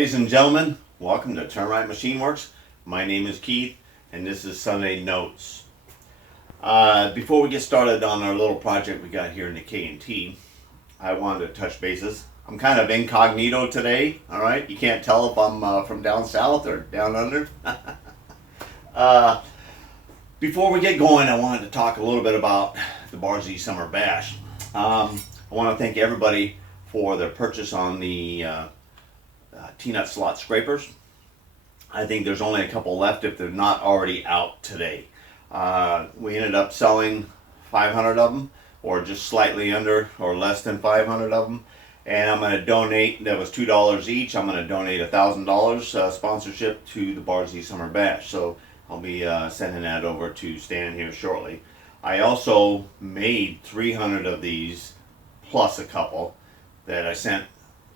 Ladies and gentlemen, welcome to Turn Right Machine Works. My name is Keith, and this is Sunday Notes. Before we get started on our little project we got here in the K&T, I wanted to touch bases. I'm kind of incognito today, all right? You can't tell if I'm from down south or down under. Before we get going, I wanted to talk a little bit about the Barzy Summer Bash. I want to thank everybody for their purchase on the T-nut slot scrapers. I think there's only a couple left if they're not already out today. We ended up selling 500 of them, or just slightly under or less than 500 of them. And I'm going to donate, that was $2 each, I'm going to donate $1,000 sponsorship to the Barzy Summer Bash. So I'll be sending that over to Stan here shortly. I also made 300 of these, plus a couple, that I sent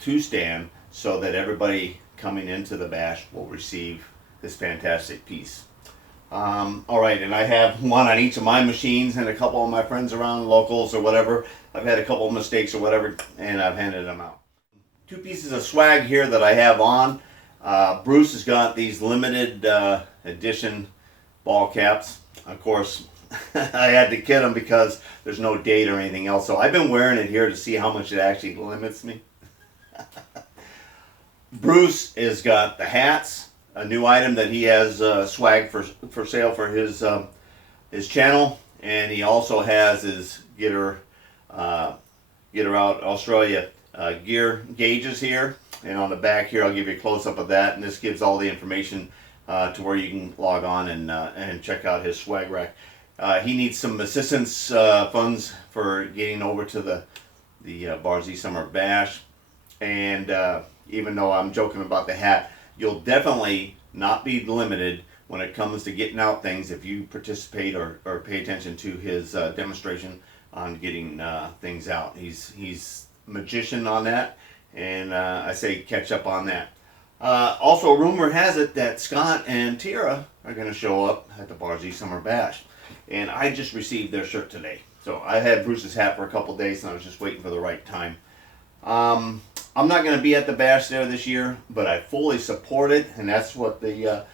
to Stan so that everybody coming into the bash will receive this fantastic piece. Alright, and I have one on each of my machines and a couple of my friends around, locals or whatever. I've had a couple of mistakes or whatever, and I've handed them out. Two pieces of swag here that I have on. Bruce has got these limited edition ball caps. Of course, I had to kid him because there's no date or anything else. So I've been wearing it here to see how much it actually limits me. Bruce has got the hats, a new item that he has swag for sale for his channel, and he also has his Getterout Australia gear gauges here, and on the back here I'll give you a close-up of that, and this gives all the information to where you can log on and check out his swag rack. He needs some assistance funds for getting over to the Barzy Summer Bash, and even though I'm joking about the hat, you'll definitely not be limited when it comes to getting out things if you participate or pay attention to his demonstration on getting things out. He's a magician on that, and I say catch up on that. Also, rumor has it that Scott and Tira are going to show up at the Barzy Summer Bash, and I just received their shirt today. So I had Bruce's hat for a couple days, and I was just waiting for the right time. I'm not going to be at the bash there this year, but I fully support it, and that's what the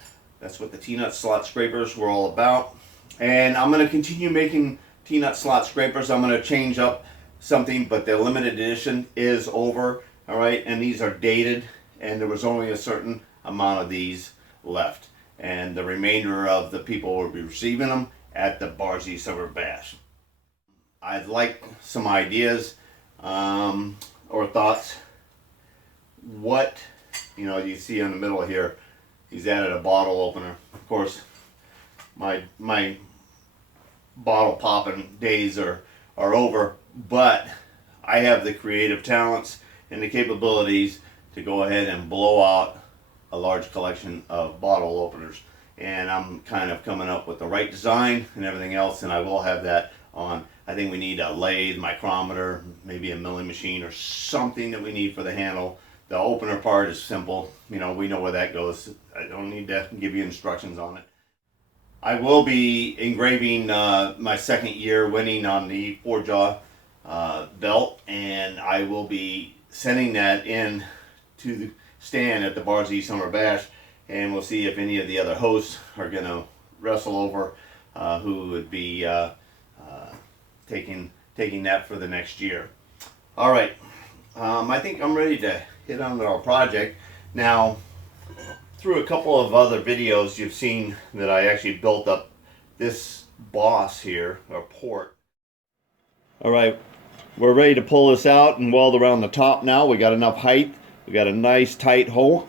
T-nut slot scrapers were all about. And I'm going to continue making T-nut slot scrapers. I'm going to change up something, but the limited edition is over. All right, and these are dated, and there was only a certain amount of these left, and the remainder of the people will be receiving them at the Barzy Summer Bash. I'd like some ideas or thoughts. What, you see in the middle here, he's added a bottle opener. Of course, my bottle popping days are over, but I have the creative talents and the capabilities to go ahead and blow out a large collection of bottle openers. And I'm kind of coming up with the right design and everything else, and I will have that on. I think we need a lathe, micrometer, maybe a milling machine or something that we need for the handle. The opener part is simple. We know where that goes. I don't need to give you instructions on it. I will be engraving my second year winning on the 4-jaw belt, and I will be sending that in to the stand at the Barzy Summer Bash, and we'll see if any of the other hosts are going to wrestle over who would be taking that for the next year. All right, I think I'm ready to hit on our project. Now, through a couple of other videos, you've seen that I actually built up this boss here, or port. All right, we're ready to pull this out and weld around the top now. We got enough height. We got a nice tight hole.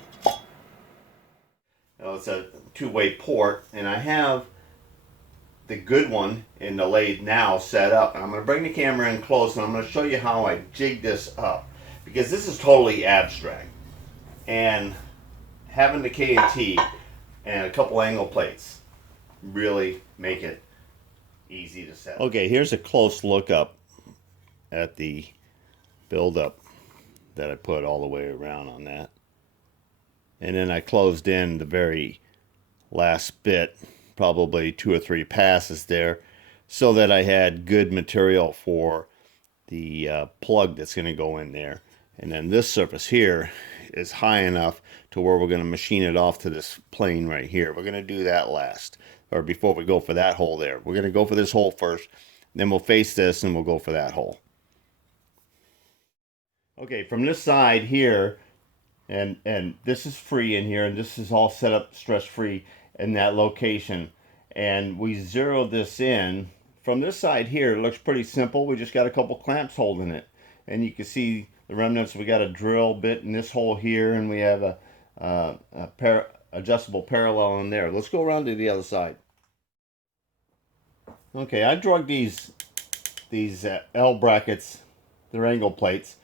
Now it's a two-way port, and I have the good one in the lathe now set up, and I'm going to bring the camera in close, and I'm going to show you how I jig this up, because this is totally abstract, and having the K&T and a couple angle plates really make it easy to set. Okay, here's a close look up at the build-up that I put all the way around on that, and then I closed in the very last bit, probably 2 or 3 passes there, so that I had good material for the plug that's going to go in there. And then this surface here is high enough to where we're going to machine it off to this plane right here. We're going to do that last, or before we go for that hole there. We're going to go for this hole first, then we'll face this and we'll go for that hole. Okay, from this side here, and this is free in here, and this is all set up stress-free in that location. And we zero this in. From this side here, it looks pretty simple. We just got a couple clamps holding it. And you can see the remnants. We got a drill bit in this hole here, and we have a adjustable parallel in there. Let's go around to the other side. Okay, I drug these L brackets. They're angle plates.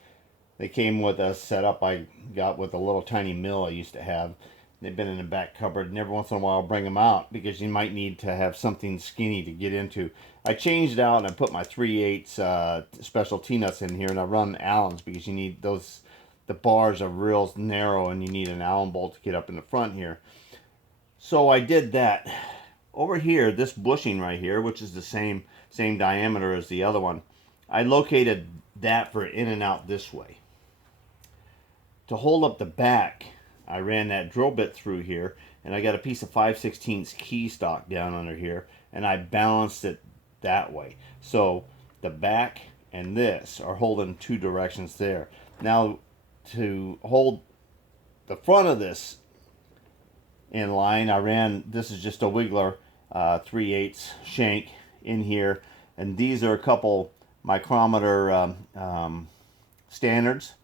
They came with a setup I got with a little tiny mill I used to have. They've been in the back cupboard, and every once in a while I'll bring them out because you might need to have something skinny to get into. I changed out and I put my 3/8 special T-nuts in here, and I run Allens because you need those. The bars are real narrow, and you need an Allen bolt to get up in the front here. So I did that. Over here, this bushing right here, which is the same diameter as the other one, I located that for in and out this way. To hold up the back, I ran that drill bit through here, and I got a piece of 5/16 key stock down under here, and I balanced it that way. So the back and this are holding two directions there. Now to hold the front of this in line, I ran, this is just a Wiggler 3/8 shank in here, and these are a couple micrometer standards.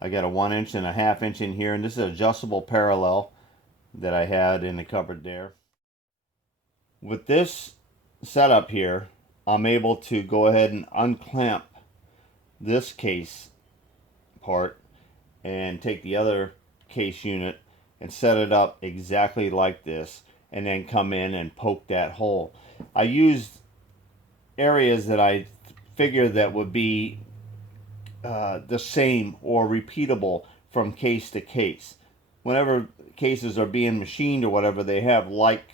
I got a 1 inch and a 1/2 inch in here, and this is an adjustable parallel that I had in the cupboard there. With this setup here, I'm able to go ahead and unclamp this case part and take the other case unit and set it up exactly like this, and then come in and poke that hole. I used areas that I figured that would be the same or repeatable from case to case. Whenever cases are being machined or whatever, they have like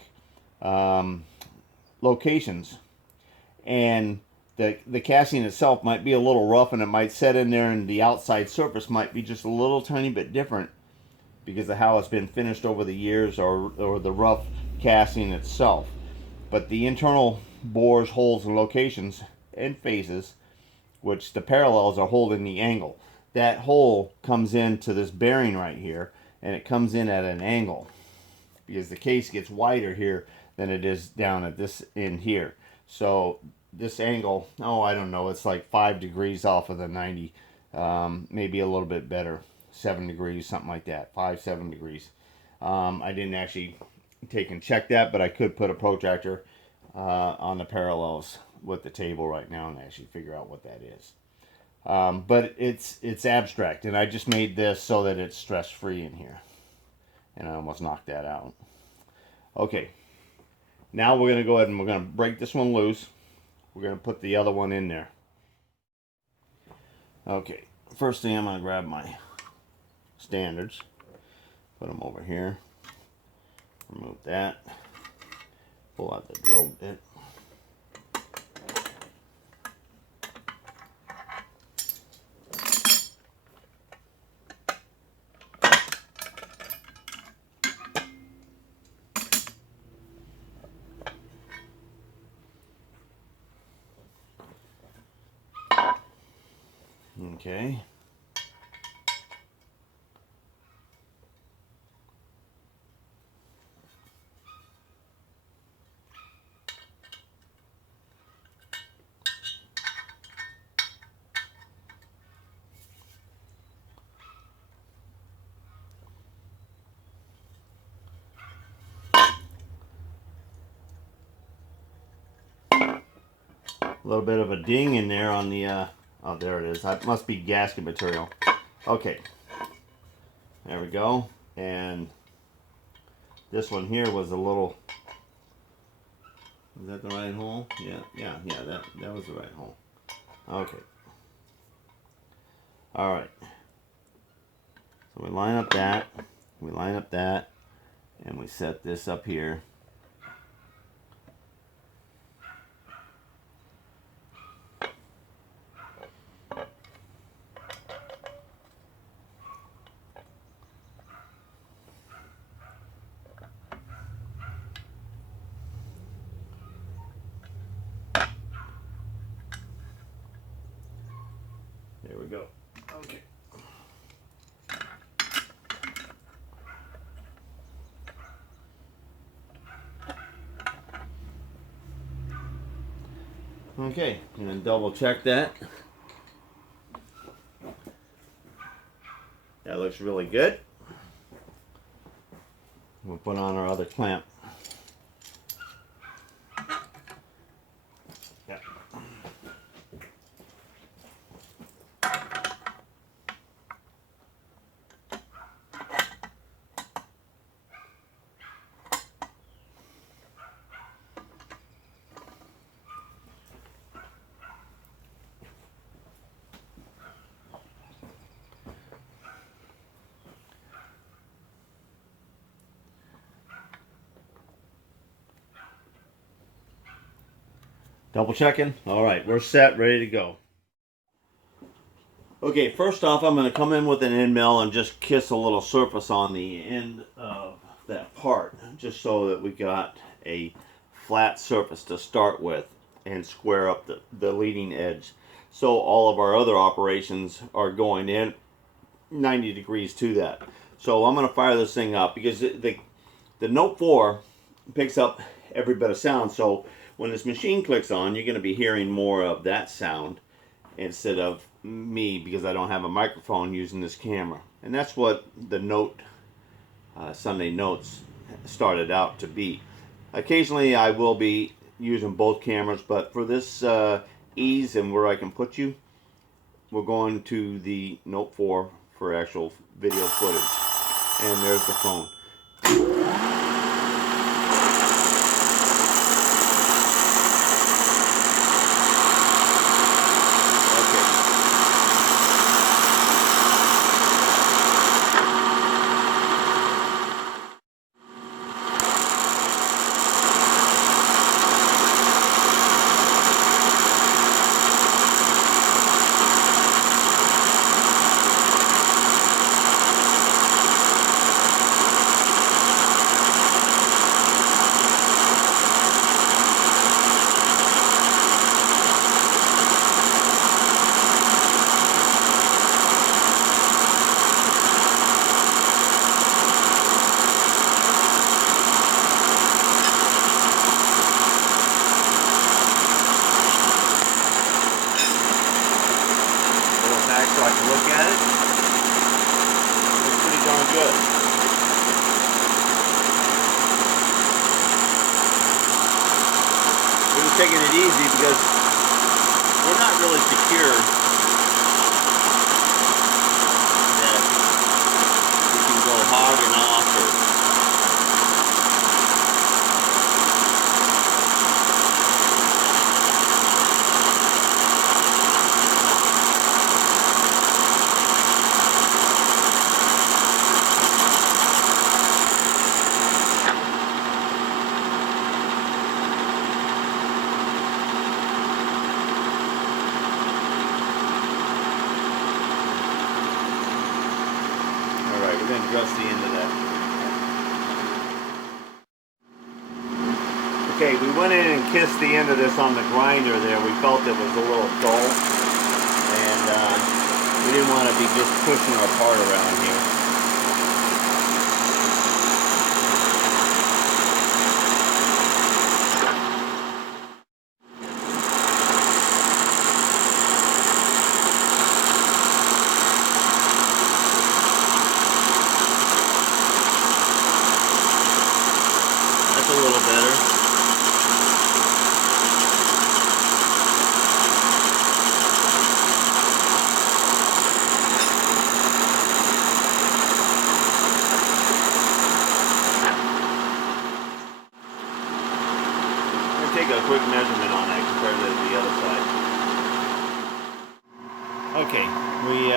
locations, and the casting itself might be a little rough, and it might set in there, and the outside surface might be just a little tiny bit different because of how it's been finished over the years, or the rough casting itself. But the internal bores, holes, and locations and faces, which the parallels are holding the angle. That hole comes into this bearing right here, and it comes in at an angle because the case gets wider here than it is down at this end here. So this angle, oh, I don't know, it's like 5 degrees off of the 90, maybe a little bit better, 7 degrees, something like that, 5-7 degrees. I didn't actually take and check that, but I could put a protractor on the parallels with the table right now and actually figure out what that is. But it's abstract, and I just made this so that it's stress-free in here, and I almost knocked that out. Okay, now we're going to go ahead and we're going to break this one loose. We're going to put the other one in there. Okay, first thing, I'm going to grab my standards, put them over here, remove that, pull out the drill bit. Okay. A little bit of a ding in there on the, oh, there it is. That must be gasket material. Okay. There we go. And this one here was a little, is that the right hole? Yeah, that was the right hole. Okay. Alright. So we line up that, and we set this up here. Okay, and then double check that. That looks really good. We'll put on our other clamp. Yep. Double checking. All right, we're set, ready to go. Okay, first off, I'm going to come in with an end mill and just kiss a little surface on the end of that part, just so that we got a flat surface to start with and square up the leading edge. So all of our other operations are going in 90 degrees to that. So I'm going to fire this thing up because the Note 4 picks up every bit of sound. So when this machine clicks on, you're going to be hearing more of that sound instead of me, because I don't have a microphone using this camera. And that's what the Note Sunday Notes started out to be. Occasionally I will be using both cameras, but for this ease and where I can put you, we're going to the Note 4 for actual video footage. And there's the phone. So I can look at it. Looks pretty darn good. We were taking it easy because we're not really secure that we can go hog and off or we're going to dress the end of that. Okay, we went in and kissed the end of this on the grinder there. We felt it was a little dull, and we didn't want to be just pushing our part around here. A little better. I'm going to take a quick measurement on that compared to the other side. Okay, we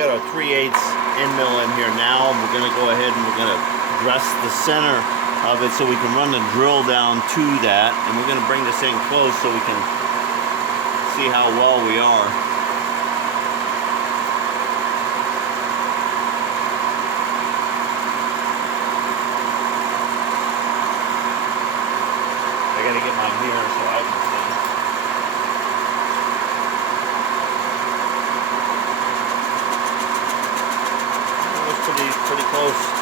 got our 3/8 end mill in here now, and we're going to go ahead and we're going to dress the center of it so we can run the drill down to that, and we're going to bring this in close so we can see how well we are. I got to get my mirror so I can see. That looks pretty close.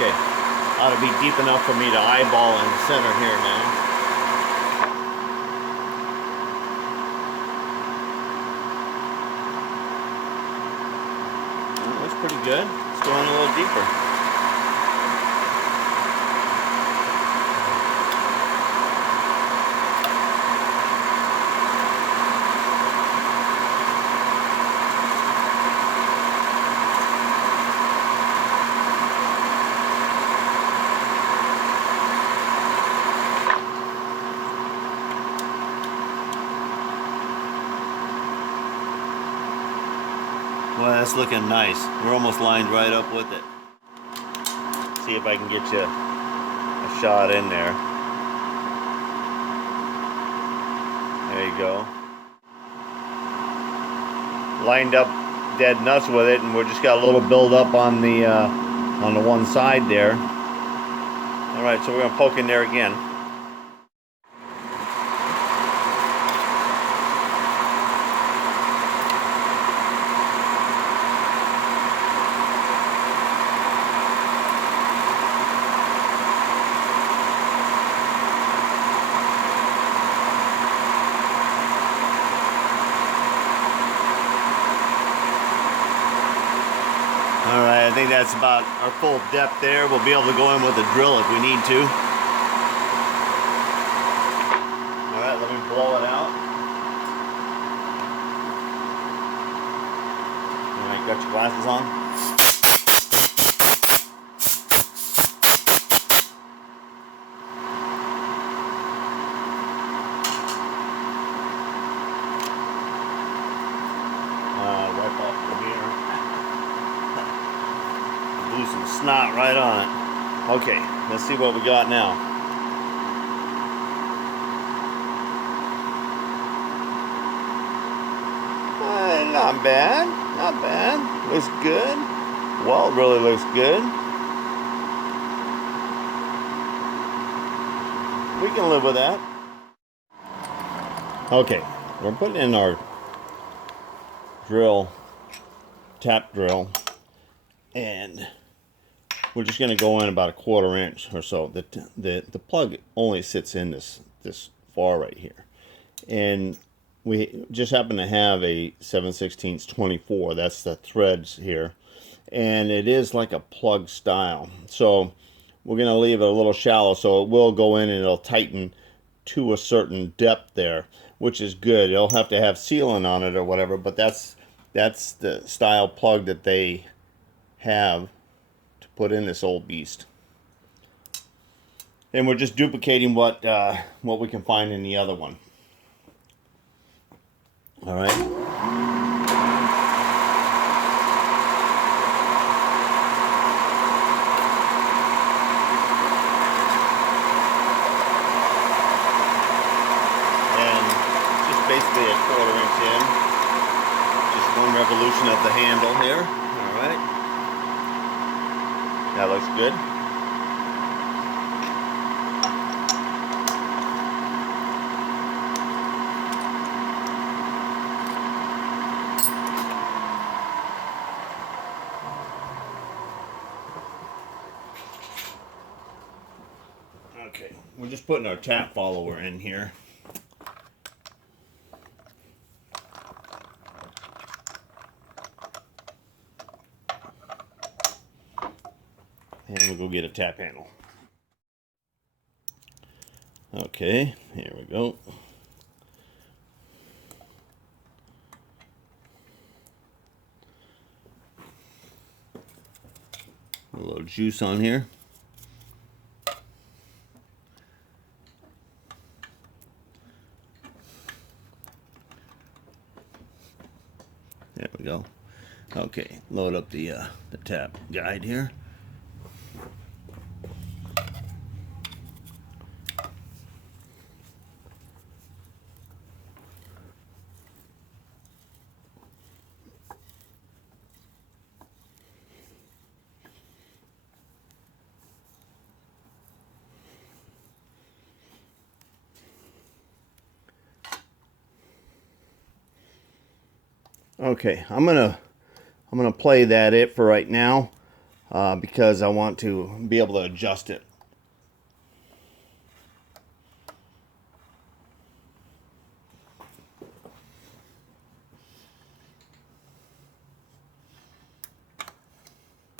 Okay, ought to be deep enough for me to eyeball in the center here now. Oh, that's pretty good. Let's go in a little deeper. Well, that's looking nice. We're almost lined right up with it. See if I can get you a shot in there. There you go. Lined up dead nuts with it, and we just got a little build up on the one side there. All right, so we're gonna poke in there again. Alright, I think that's about our full depth there. We'll be able to go in with a drill if we need to. Alright, let me blow it out. Alright, got your glasses on? Wipe off the mirror. Blew some snot right on it. Okay, let's see what we got now. Not bad, not bad. Looks good. Well, it really looks good. We can live with that. Okay, we're putting in our drill, tap drill, and we're just going to go in about 1/4 inch or so. The plug only sits in this far right here, and we just happen to have a 7/16 24. That's the threads here, and it is like a plug style. So we're going to leave it a little shallow, so it will go in and it'll tighten to a certain depth there, which is good. It'll have to have sealant on it or whatever, but that's the style plug that they have to put in this old beast. And we're just duplicating what we can find in the other one. All right. And just basically a 1/4 inch in. Just one revolution of the handle here. All right. That looks good. Okay, we're just putting our tap follower in here. And we'll go get a tap handle. Okay, here we go. A little juice on here. There we go. Okay, load up the tap guide here. Okay, I'm gonna play that it for right now. because I want to be able to adjust it.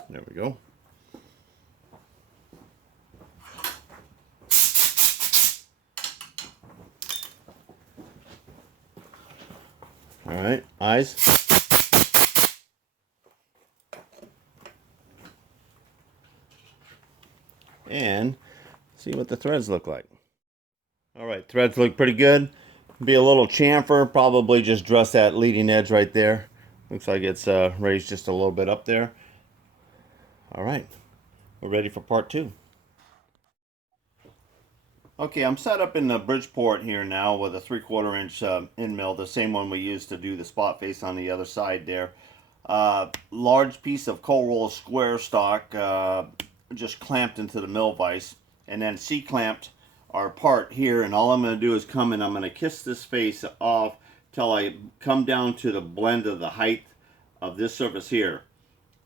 There we go. All right, eyes. And see what the threads look like. All right, threads look pretty good. Be a little chamfer, probably just dress that leading edge right there. Looks like it's raised just a little bit up there. All right, we're ready for part 2. Okay, I'm set up in the Bridgeport here now with a 3/4 inch end mill, the same one we used to do the spot face on the other side there. Large piece of cold roll square stock just clamped into the mill vise, and then C-clamped our part here, and all I'm going to do is come and I'm going to kiss this face off till I come down to the blend of the height of this surface here.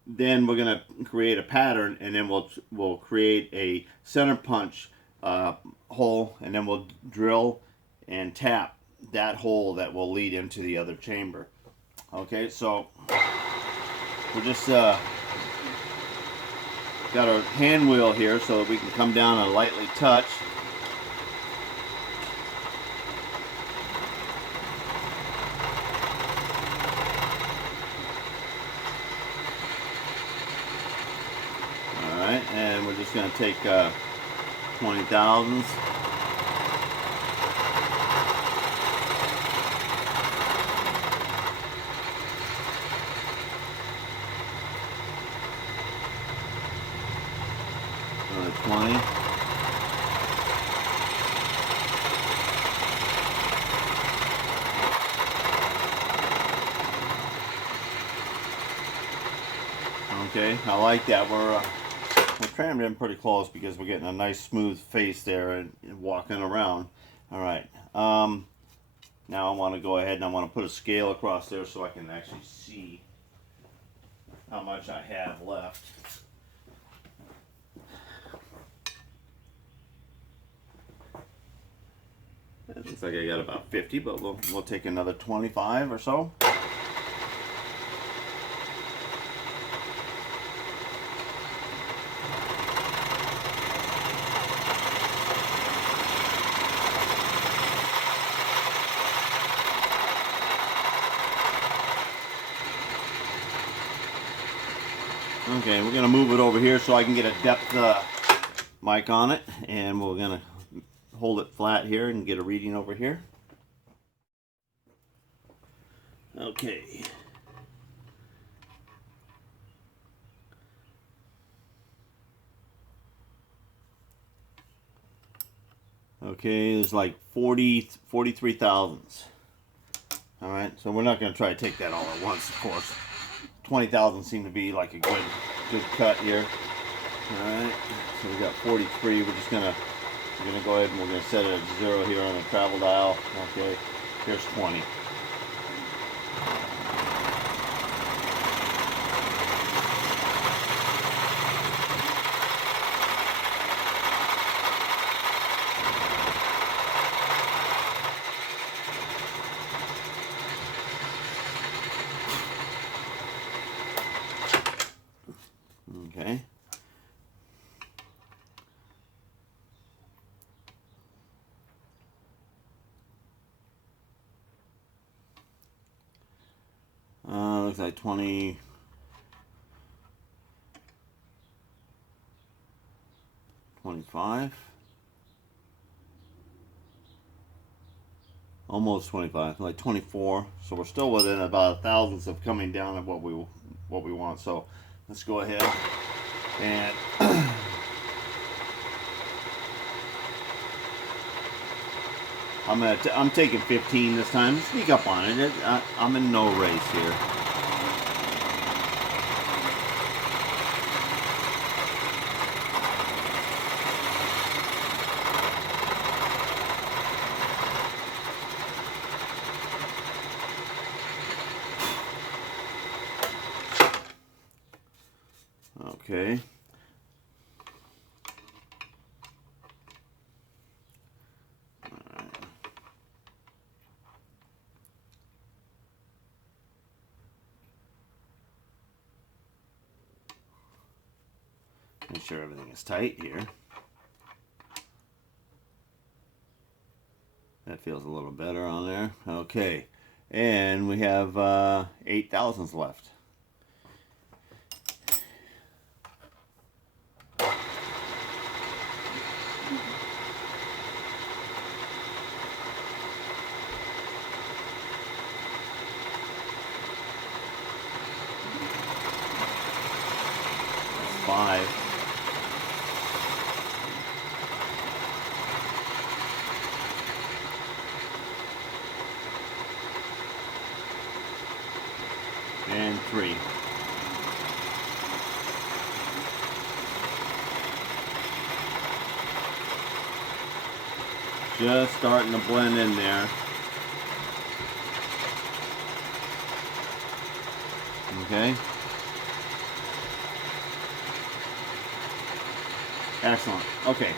Then we're going to create a pattern, and then we'll create a center punch hole, and then we'll drill and tap that hole that will lead into the other chamber. Okay, so we're just got our hand wheel here so that we can come down and lightly touch. Alright, and we're just going to take 20 thousandths. Another 20. Okay, I like that. We're crammed in pretty close because we're getting a nice smooth face there and walking around. All right. Now I want to go ahead and I want to put a scale across there so I can actually see how much I have left. It looks like I got about 50, but we'll take another 25 or so. Okay, we're gonna move it over here so I can get a depth mic on it, and we're gonna hold it flat here and get a reading over here. Okay. Okay, there's like 43 thousandths. All right, so we're not gonna try to take that all at once, of course. 20 thousandths seem to be like a good cut here. All right, so we got 43. We're gonna go ahead and we're gonna set it at 0 here on the travel dial. Okay, here's 20. Okay. Looks like 20. 25. Almost 25, like 24. So we're still within about a thousandths of coming down at what we want. So let's go ahead and I'm taking 15 this time. Sneak up on it. I'm in no race here. Okay. Make sure everything is tight here. That feels a little better on there. Okay, and we have 8 thousandths left. That's 5. And 3. Just starting to blend in there. Okay. Excellent. Okay.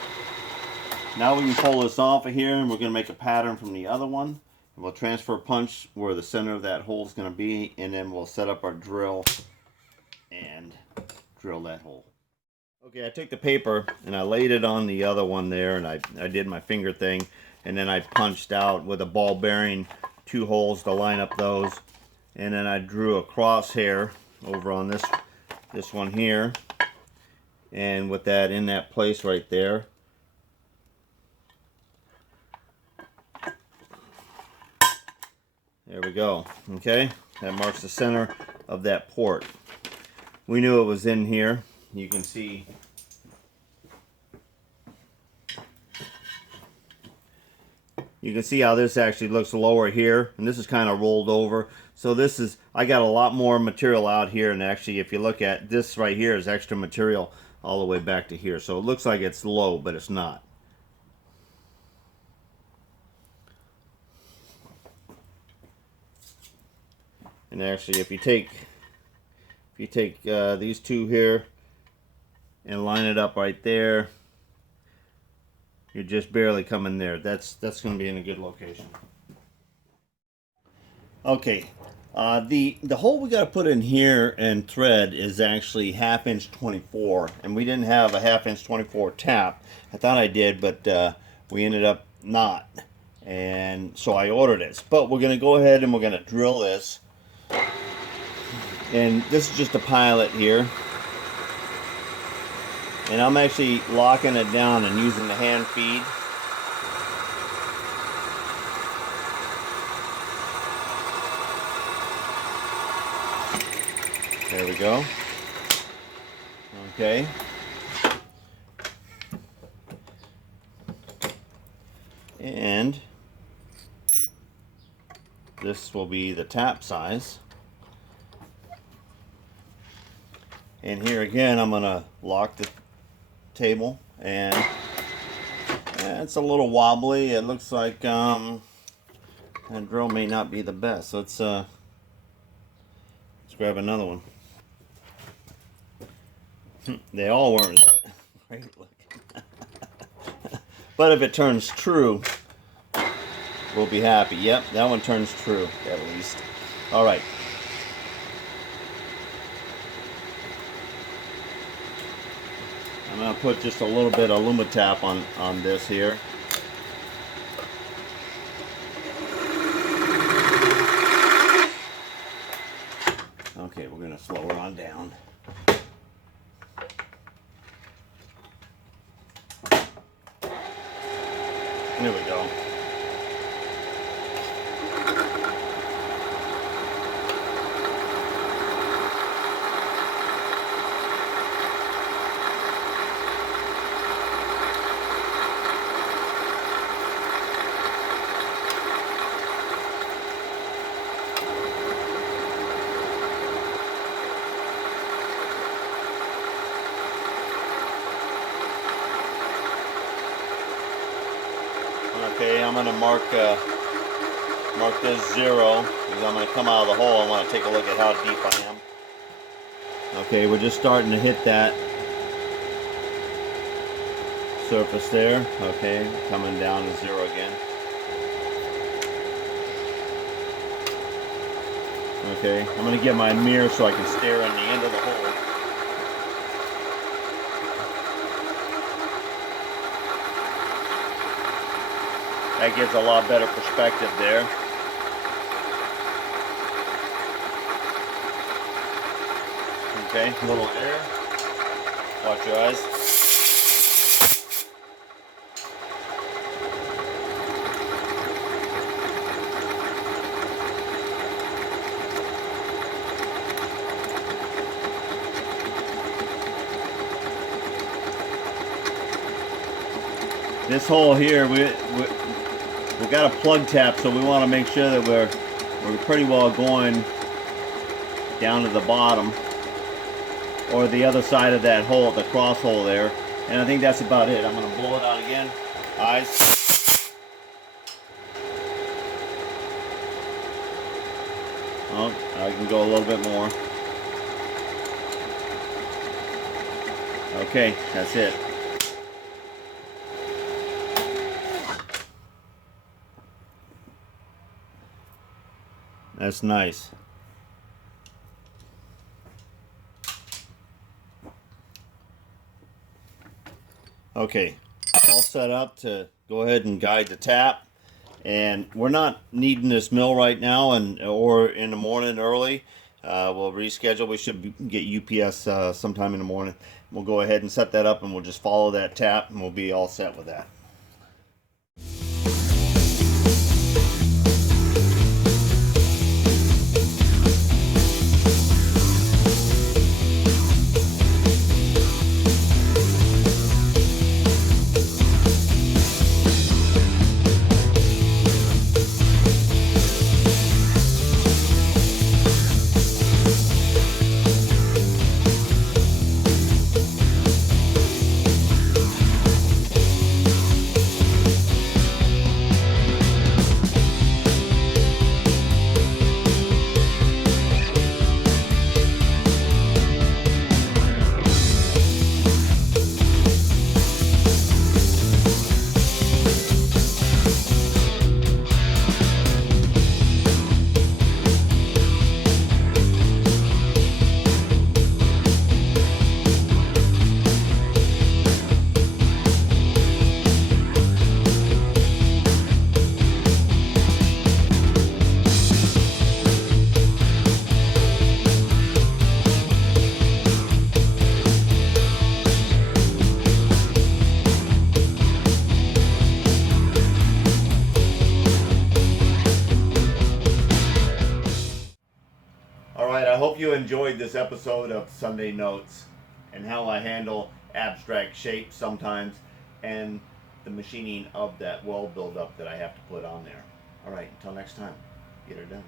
Now we can pull this off of here, and we're going to make a pattern from the other one. And we'll transfer punch where the center of that hole is going to be, and then we'll set up our drill and drill that hole. Okay, I took the paper and I laid it on the other one there, and I did my finger thing, and then I punched out with a ball bearing 2 holes to line up those, and then I drew a crosshair over on this one here, and with that in that place right there. There we go. Okay, that marks the center of that port. We knew it was in here. You can see how this actually looks lower here, and this is kind of rolled over. So this is, I got a lot more material out here, and actually if you look at this right here is extra material all the way back to here. So it looks like it's low, but it's not. And actually if you take these two here and line it up right there, you're just barely coming there. That's going to be in a good location. Okay, the hole we got to put in here and thread is actually 1/2 inch 24, and we didn't have a 1/2 inch 24 tap. I thought I did, but we ended up not, and so I ordered it. But we're going to go ahead and we're going to drill this, and this is just a pilot here. And I'm actually locking it down and using the hand feed. There we go. Okay. And this will be the tap size. And here again, I'm going to lock the table, and it's a little wobbly. It looks like that drill may not be the best. So let's grab another one. They all weren't that great looking. But if it turns true, we'll be happy. Yep, that one turns true at least. All right. I'm going to put just a little bit of Lumitap on this here. Okay, we're going to slow her on down. There we go. Okay, I'm going to mark this 0 because I'm going to come out of the hole. I want to take a look at how deep I am. Okay, we're just starting to hit that surface there. Okay, coming down to 0 again. Okay, I'm going to get my mirror so I can stare in the end of the hole. That gives a lot better perspective there. Okay, a little air. Watch your eyes. This hole here, we got a plug tap, so we want to make sure that we're pretty well going down to the bottom or the other side of that hole, the cross hole there. And I think that's about it. I'm going to blow it out again. Eyes. Oh, I can go a little bit more. Okay, that's it. That's nice. Okay, all set up to go ahead and guide the tap. And we're not needing this mill right now, or in the morning early. We'll reschedule. We should get UPS sometime in the morning. We'll go ahead and set that up, and we'll just follow that tap, and we'll be all set with that. Alright, I hope you enjoyed this episode of Sunday Notes and how I handle abstract shapes sometimes and the machining of that weld buildup that I have to put on there. Alright, until next time, get her done.